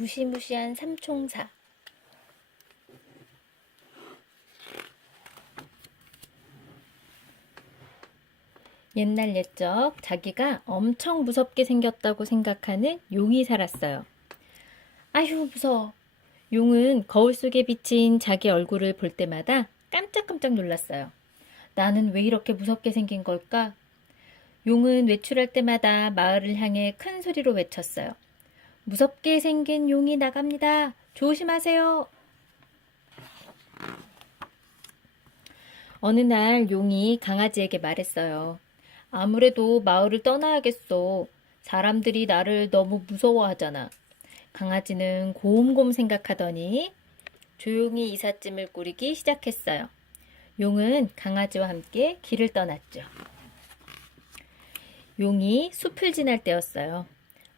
무시무시한 삼총사. 옛날 옛적 자기가 엄청 무섭게 생겼다고 생각하는 용이 살았어요. 아휴, 무서워. 용은 거울 속에 비친 자기 얼굴을 볼 때마다 깜짝깜짝 놀랐어요. 나는 왜 이렇게 무섭게 생긴 걸까? 용은 외출할 때마다 마을을 향해 큰 소리로 외쳤어요. 무섭게 생긴 용이 나갑니다. 조심하세요. 어느 날 용이 강아지에게 말했어요. 아무래도 마을을 떠나야겠어. 사람들이 나를 너무 무서워하잖아. 강아지는 곰곰 생각하더니 조용히 이삿짐을 꾸리기 시작했어요. 용은 강아지와 함께 길을 떠났죠. 용이 숲을 지날 때였어요.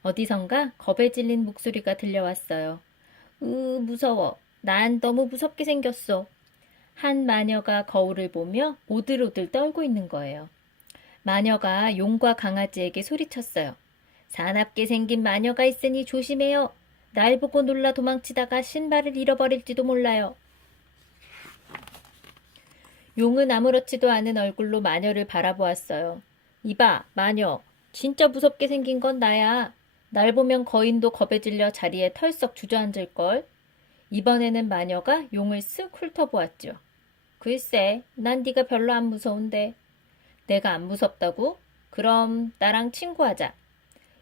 어디선가 겁에 질린 목소리가 들려왔어요. 으, 무서워. 난 너무 무섭게 생겼어. 한 마녀가 거울을 보며 오들오들 떨고 있는 거예요. 마녀가 용과 강아지에게 소리쳤어요. 사납게 생긴 마녀가 있으니 조심해요. 날 보고 놀라 도망치다가 신발을 잃어버릴지도 몰라요. 용은 아무렇지도 않은 얼굴로 마녀를 바라보았어요. 이봐, 마녀. 진짜 무섭게 생긴 건 나야. 날 보면 거인도 겁에 질려 자리에 털썩 주저앉을 걸. 이번에는 마녀가 용을 쓱 훑어보았죠. 글쎄, 난 네가 별로 안 무서운데. 내가 안 무섭다고? 그럼 나랑 친구하자.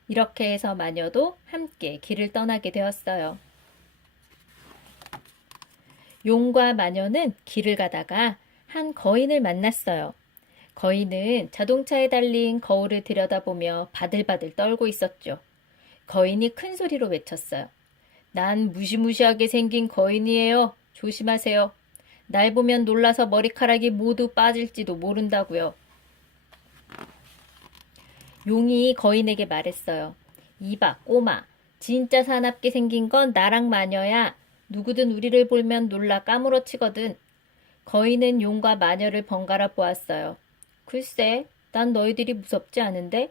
이렇게 해서 마녀도 함께 길을 떠나게 되었어요. 용과 마녀는 길을 가다가 한 거인을 만났어요. 거인은 자동차에 달린 거울을 들여다보며 바들바들 떨고 있었죠. 거인이 큰 소리로 외쳤어요. 난 무시무시하게 생긴 거인이에요. 조심하세요. 날 보면 놀라서 머리카락이 모두 빠질지도 모른다고요. 용이 거인에게 말했어요. 이봐, 꼬마. 진짜 사납게 생긴 건 나랑 마녀야. 누구든 우리를 보면 놀라 까무러치거든. 거인은 용과 마녀를 번갈아 보았어요. 글쎄, 난 너희들이 무섭지 않은데?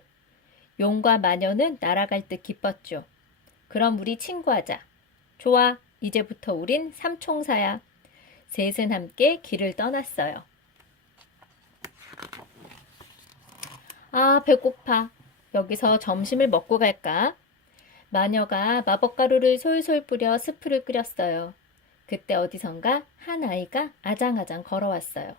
용과 마녀는 날아갈 듯 기뻤죠. 그럼 우리 친구하자. 좋아, 이제부터 우린 삼총사야. 셋은 함께 길을 떠났어요. 아, 배고파. 여기서 점심을 먹고 갈까? 마녀가 마법가루를 솔솔 뿌려 스프를 끓였어요. 그때 어디선가 한 아이가 아장아장 걸어왔어요.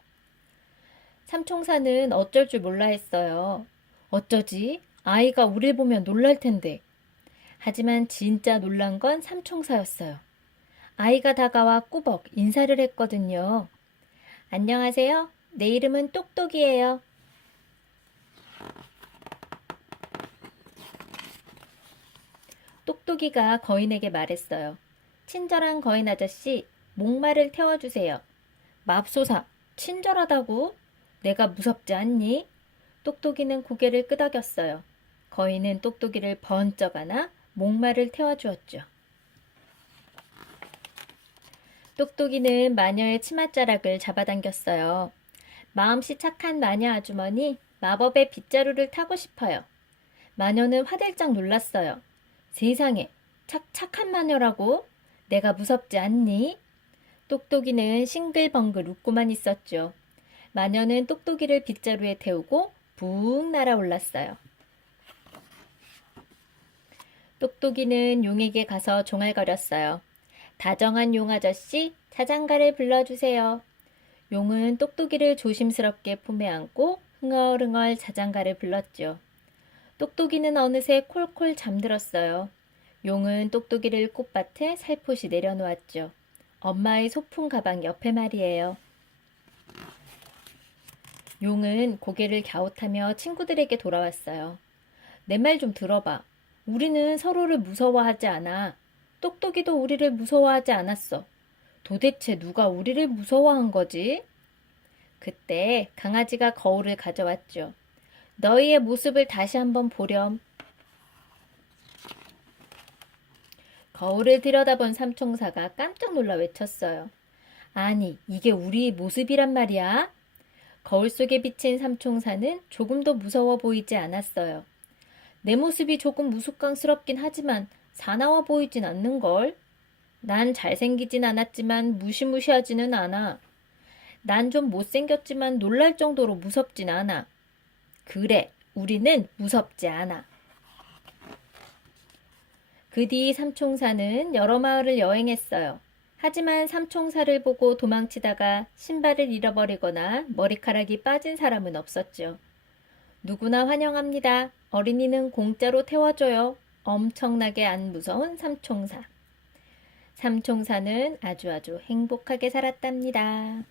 삼총사는 어쩔 줄 몰라 했어요. 어쩌지? 아이가 우릴 보면 놀랄 텐데. 하지만 진짜 놀란 건 삼총사였어요. 아이가 다가와 꾸벅 인사를 했거든요. 안녕하세요. 내 이름은 똑똑이에요. 똑똑이가 거인에게 말했어요. 친절한 거인 아저씨, 목마를 태워주세요. 맙소사, 친절하다고? 내가 무섭지 않니? 똑똑이는 고개를 끄덕였어요. 거인은 똑똑이를 번쩍 안아 목마를 태워주었죠. 똑똑이는 마녀의 치맛자락을 잡아당겼어요. 마음씨 착한 마녀 아주머니, 마법의 빗자루를 타고 싶어요. 마녀는 화들짝 놀랐어요. 세상에, 착, 착한 마녀라고? 내가 무섭지 않니? 똑똑이는 싱글벙글 웃고만 있었죠. 마녀는 똑똑이를 빗자루에 태우고 붕 날아올랐어요. 똑똑이는 용에게 가서 종알거렸어요. 다정한 용 아저씨, 자장가를 불러주세요. 용은 똑똑이를 조심스럽게 품에 안고 흥얼흥얼 자장가를 불렀죠. 똑똑이는 어느새 콜콜 잠들었어요. 용은 똑똑이를 꽃밭에 살포시 내려놓았죠. 엄마의 소풍 가방 옆에 말이에요. 용은 고개를 갸웃하며 친구들에게 돌아왔어요. 내 말 좀 들어봐. 우리는 서로를 무서워하지 않아. 똑똑이도 우리를 무서워하지 않았어. 도대체 누가 우리를 무서워한 거지? 그때 강아지가 거울을 가져왔죠. 너희의 모습을 다시 한번 보렴. 거울을 들여다본 삼총사가 깜짝 놀라 외쳤어요. 아니, 이게 우리 모습이란 말이야? 거울 속에 비친 삼총사는 조금도 무서워 보이지 않았어요. 내 모습이 조금 무숙강스럽긴 하지만 사나워 보이진 않는걸? 난 잘생기진 않았지만 무시무시하지는 않아. 난 좀 못생겼지만 놀랄 정도로 무섭진 않아. 그래, 우리는 무섭지 않아. 그 뒤 삼총사는 여러 마을을 여행했어요. 하지만 삼총사를 보고 도망치다가 신발을 잃어버리거나 머리카락이 빠진 사람은 없었죠. 누구나 환영합니다. 어린이는 공짜로 태워줘요. 엄청나게 안 무서운 삼총사. 삼총사는 아주 아주 행복하게 살았답니다.